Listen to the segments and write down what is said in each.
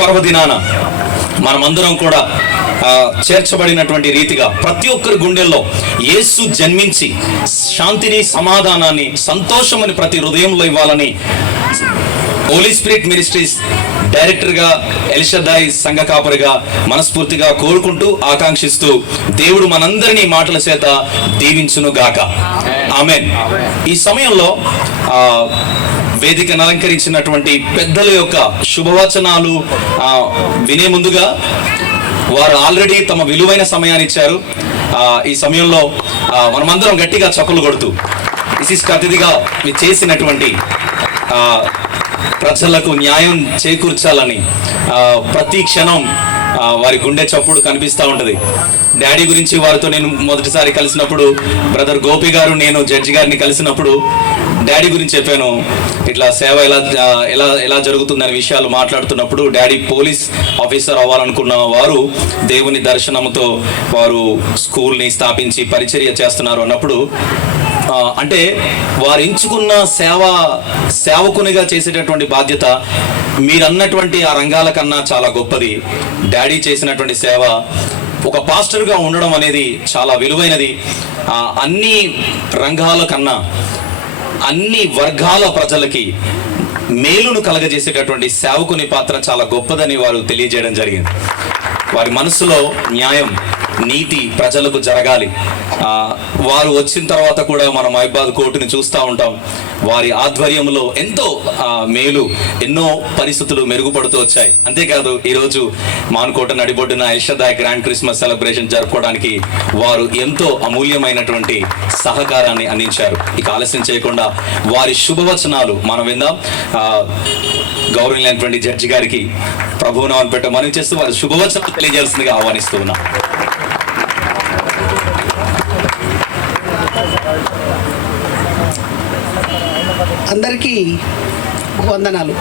పర్వదినాన మనమందరం కూడా చేర్చబడినటువంటి రీతిగా ప్రతి ఒక్కరి గుండెల్లో యేసు జన్మించి శాంతిని, సమాధానాన్ని, సంతోషమని ప్రతి హృదయంలో ఇవ్వాలని హోలీ స్పిరిట్ మినిస్ట్రీస్ డైరెక్టర్గా, ఎల్షదాయ్ సంఘ కాపరిగా మనస్ఫూర్తిగా కోరుకుంటూ, ఆకాంక్షిస్తూ దేవుడు మనందరినీ మాటల చేత దీవించును గాక. ఆమేన్. ఈ సమయంలో వేదికను అలంకరించినటువంటి పెద్దల యొక్క శుభవచనాలు వినే ముందుగా వారు ఆల్రెడీ తమ విలువైన సమయాన్ని ఇచ్చారు. ఈ సమయంలో మనమందరం గట్టిగా చప్పలు కొడుతూ విశిష్ట అతిథిగా చేసినటువంటి ప్రజలకు న్యాయం చేకూర్చాలని ప్రతి క్షణం వారి గుండె చప్పుడు కనిపిస్తూ ఉంటుంది. డాడీ గురించి వారితో నేను మొదటిసారి కలిసినప్పుడు, బ్రదర్ గోపి గారు, నేను జడ్జి గారిని కలిసినప్పుడు డాడీ గురించి చెప్పాను. ఇట్లా సేవ ఎలా జరుగుతుందనే విషయాలు మాట్లాడుతున్నప్పుడు, డాడీ పోలీస్ ఆఫీసర్ అవ్వాలనుకున్న వారు దేవుని దర్శనంతో వారు స్కూల్ని స్థాపించి పరిచర్య చేస్తున్నారు అన్నప్పుడు, అంటే వారు ఎంచుకున్న సేవకునిగా చేసేటటువంటి బాధ్యత మీరన్నటువంటి ఆ రంగాల కన్నా చాలా గొప్పది. డాడీ చేసినటువంటి సేవ ఒక పాస్టర్గా ఉండడం అనేది చాలా విలువైనది. అన్ని రంగాల కన్నా అన్ని వర్గాల ప్రజలకి మేలును కలగజేసేటటువంటి సేవకుని పాత్ర చాలా గొప్పదని వారు తెలియజేయడం జరిగింది. వారి మనసులో న్యాయం, నీతి ప్రజలకు జరగాలి. వారు వచ్చిన తర్వాత కూడా మనం మహబాద్ కోర్టుని చూస్తూ ఉంటాం. వారి ఆధ్వర్యంలో ఎంతో మేలు, ఎన్నో పరిస్థితులు మెరుగుపడుతూ వచ్చాయి. అంతేకాదు, ఈరోజు మాన్కోట నడిబొడ్డున ఎల్షదాయ్ గ్రాండ్ క్రిస్మస్ సెలబ్రేషన్ జరుపుకోవడానికి వారు ఎంతో అమూల్యమైనటువంటి సహకారాన్ని అందించారు. ఇక ఆలస్యం చేయకుండా వారి శుభవచనాలు మనం విందాం. గౌరవనీయులైనటువంటి జడ్జి గారికి ప్రభువునామం పెట్ట మనం చేస్తూ వారి శుభవచనాలు తెలియజేయాల్సిందిగా ఆహ్వానిస్తూ ఉన్నాం. అందరికీ వందనాలు.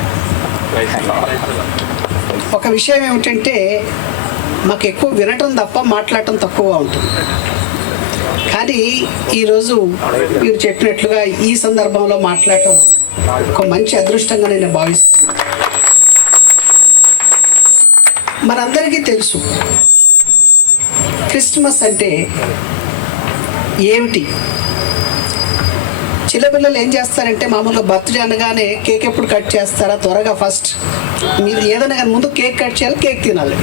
ఒక విషయం ఏమిటంటే, మాకు ఎక్కువ వినటం తప్ప మాట్లాడటం తక్కువగా ఉంటుంది. కానీ ఈరోజు మీరు చెప్పినట్లుగా ఈ సందర్భంలో మాట్లాడటం ఒక మంచి అదృష్టంగా నేను భావిస్తున్నాను. మనందరికీ తెలుసు క్రిస్మస్ అంటే ఏమిటి. చిన్నపిల్లలు ఏం చేస్తారంటే, మామూలుగా బర్త్డే అనగానే కేక్ ఎప్పుడు కట్ చేస్తారా, త్వరగా ఫస్ట్ మీరు ఏదైనా కానీ ముందు కేక్ కట్ చేయాలి, కేక్ తినాలి.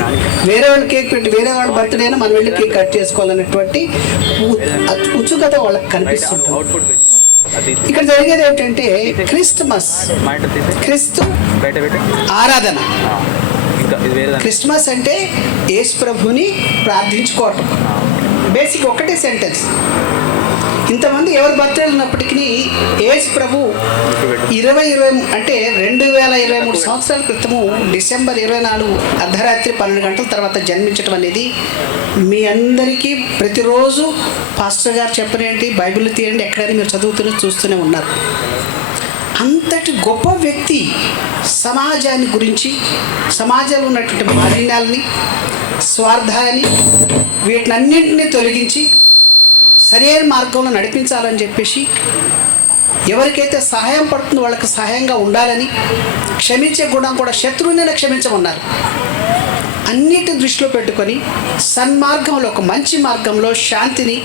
వేరే వాళ్ళు కేక్ పెట్టి వేరే వాళ్ళ బర్త్డే అయినా మనం వెళ్ళి కేక్ కట్ చేసుకోవాలనేటువంటి ఉత్సుకత వాళ్ళకి కనిపిస్తుంటుంది. ఇక్కడ జరిగేది ఏమిటంటే క్రిస్మస్, క్రీస్తు ఆరాధన. క్రిస్మస్ అంటే యేసు ప్రభుని ప్రార్థించుకోవటం. బేసిక్ ఒకటే సెంటెన్స్. ఇంతమంది ఎవరు బర్త్డే ఉన్నప్పటికీ యేసు ప్రభు 2020 అంటే 2023 సంవత్సరాల క్రితము డిసెంబర్ 24 అర్ధరాత్రి 12 గంటల తర్వాత జన్మించడం అనేది మీ అందరికీ ప్రతిరోజు పాస్టర్ గారు చెప్పనేంటి, బైబిల్ తీయండి, ఎక్కడైనా మీరు చదువుతూనే చూస్తూనే ఉన్నారు. అంతటి గొప్ప వ్యక్తి సమాజాన్ని గురించి, సమాజంలో ఉన్నటువంటి మాలిన్యాలని, స్వార్థాన్ని, వీటినన్నింటినీ తొలగించి సరైన మార్గంలో నడిపించాలని చెప్పేసి, ఎవరికైతే సహాయం పడుతుందో వాళ్ళకి సహాయంగా ఉండాలని, క్షమించే గుణం కూడా శత్రువునైనా క్షమించమన్నారు. అన్నిటి దృష్టిలో పెట్టుకొని సన్మార్గంలో, ఒక మంచి మార్గంలో శాంతిని,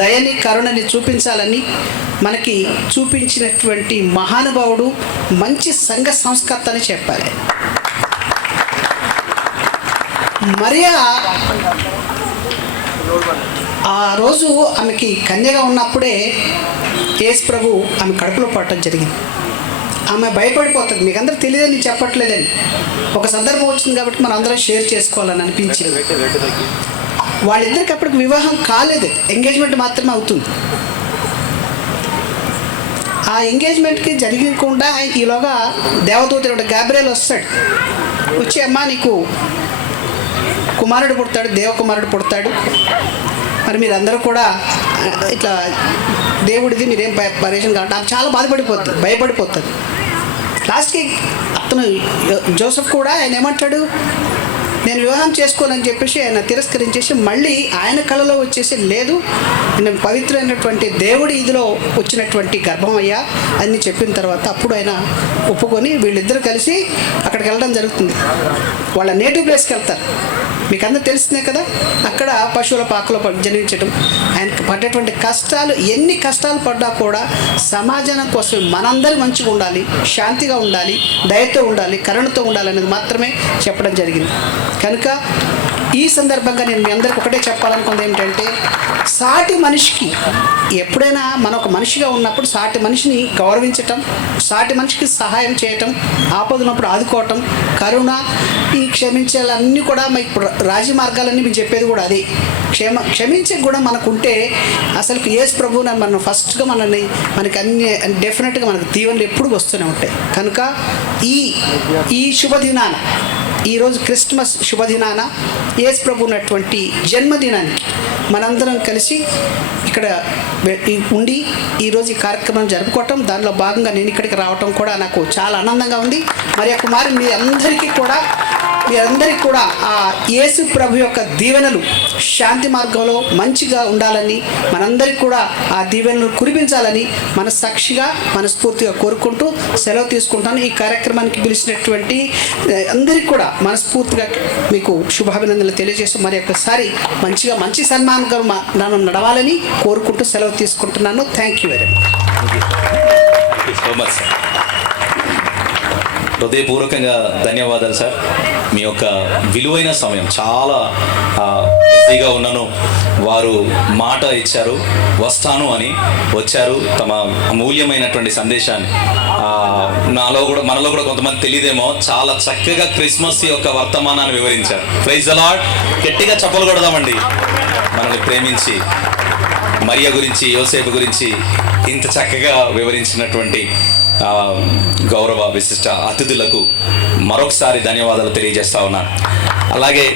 దయని, కరుణని చూపించాలని మనకి చూపించినటువంటి మహానుభావుడు, మంచి సంఘ సంస్కర్త అని చెప్పాలి. మరియా ఆ రోజు ఆమెకి కన్యగా ఉన్నప్పుడే యేసు ప్రభు ఆమె కడుపులో పట్టడం జరిగింది. ఆమె భయపడిపోతుంది. మీకు అందరూ తెలియదని చెప్పట్లేదని, ఒక సందర్భం వచ్చింది కాబట్టి మనం అందరం షేర్ చేసుకోవాలని అనిపించింది. వాళ్ళిద్దరికి అప్పటికి వివాహం కాలేదు, ఎంగేజ్మెంట్ మాత్రమే అవుతుంది. ఆ ఎంగేజ్మెంట్కి జరగకుండా ఈలోగా దేవదూత గాబ్రియల్ వస్తాడు. వచ్చి, అమ్మా నీకు కుమారుడు పుడతాడు, దేవకుమారుడు పుడతాడు, మరి మీరందరూ కూడా ఇట్లా దేవుడిది మీరేం పరేషన్ కాబట్టి చాలా బాధపడిపోతుంది, భయపడిపోతుంది. లాస్ట్కి అతను జోసెఫ్ కూడా ఆయన ఏమంటాడు, నేను వివాహం చేసుకోనని చెప్పేసి ఆయన తిరస్కరించేసి మళ్ళీ ఆయన కళలో వచ్చేసి లేదు, నేను పవిత్రమైనటువంటి దేవుడి ఇదిలో వచ్చినటువంటి గర్భం అయ్యా అని చెప్పిన తర్వాత అప్పుడు ఆయన ఒప్పుకొని వీళ్ళిద్దరూ కలిసి అక్కడికి వెళ్ళడం జరుగుతుంది. వాళ్ళ నేటివ్ ప్లేస్కి వెళ్తారు. మీకు అందరూ తెలిసిందే కదా, అక్కడ పశువుల పాకలో జన్మించడం, ఆయనకు పడ్డటువంటి కష్టాలు, ఎన్ని కష్టాలు పడ్డా కూడా సమాజం కోసం మనందరూ మంచిగా ఉండాలి, శాంతిగా ఉండాలి, దయతో ఉండాలి, కరుణతో ఉండాలి అనేది మాత్రమే చెప్పడం జరిగింది. కనుక ఈ సందర్భంగా నేను మీ అందరికి ఒకటే చెప్పాలనుకుంది ఏమిటంటే, సాటి మనిషికి ఎప్పుడైనా మన ఒక మనిషిగా ఉన్నప్పుడు సాటి మనిషిని గౌరవించటం, సాటి మనిషికి సహాయం చేయటం, ఆపదనప్పుడు ఆదుకోవటం, కరుణ, ఈ క్షమించాలన్నీ కూడా ఇప్పుడు రాజీ మార్గాలన్నీ మేము చెప్పేది కూడా అదే. క్షమించే గుణం మనకుంటే అసలు యేసు ప్రభువుని మనం ఫస్ట్గా మనకి అన్ని డెఫినెట్గా మనకు దీవెనలు ఎప్పుడు వస్తూనే ఉంటాయి. కనుక ఈ శుభదినాన, ఈరోజు క్రిస్మస్ శుభదినాన యేసు ప్రభు ఉన్నటువంటి జన్మదినానికి మనందరం కలిసి ఇక్కడ ఉండి ఈరోజు ఈ కార్యక్రమం జరుపుకోవటం, దానిలో భాగంగా నేను ఇక్కడికి రావటం కూడా నాకు చాలా ఆనందంగా ఉంది. మరి ఒకమారి మీరందరికీ కూడా ఆ యేసు ప్రభు యొక్క దీవెనలు శాంతి మార్గంలో మంచిగా ఉండాలని, మనందరికీ కూడా ఆ దీవెనలు కురిపించాలని సాక్షిగా మనస్ఫూర్తిగా కోరుకుంటూ సెలవు తీసుకుంటాను. ఈ కార్యక్రమానికి పిలిచినటువంటి అందరికీ కూడా మనస్ఫూర్తిగా మీకు శుభాభినందనలు తెలియజేస్తూ మరి ఒకసారి మంచి సన్మానంగా నన్ను నడవాలని కోరుకుంటూ సెలవు తీసుకుంటున్నాను. Thank you very much. హృదయపూర్వకంగా ధన్యవాదాలు సార్. మీ యొక్క విలువైన సమయం, చాలా బిజీగా ఉన్నాను, వారు మాట ఇచ్చారు, వస్తాను అని వచ్చారు, తమ అమూల్యమైనటువంటి సందేశాన్ని మనలో కూడా కొంతమంది తెలియదేమో, చాలా చక్కగా క్రిస్మస్ యొక్క వర్తమానాన్ని వివరించారు. Praise the lord. గట్టిగా చప్పలు కొడదామండి. మనల్ని ప్రేమించి మరియ గురించి, యోసేపు గురించి ఇంత చక్కగా వివరించినటువంటి గౌరవ విశిష్ట అతిథులకు మరొకసారి ధన్యవాదాలు తెలియజేస్తా ఉన్నాను. అలాగే